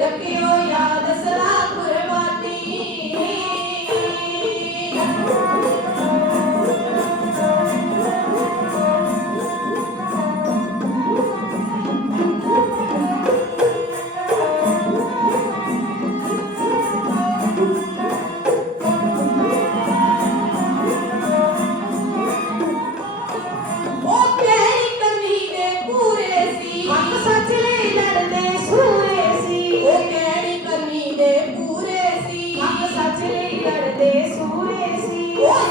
ಇದಕ್ಕೆಯೋ ಯಾದ ಸಲಾ What?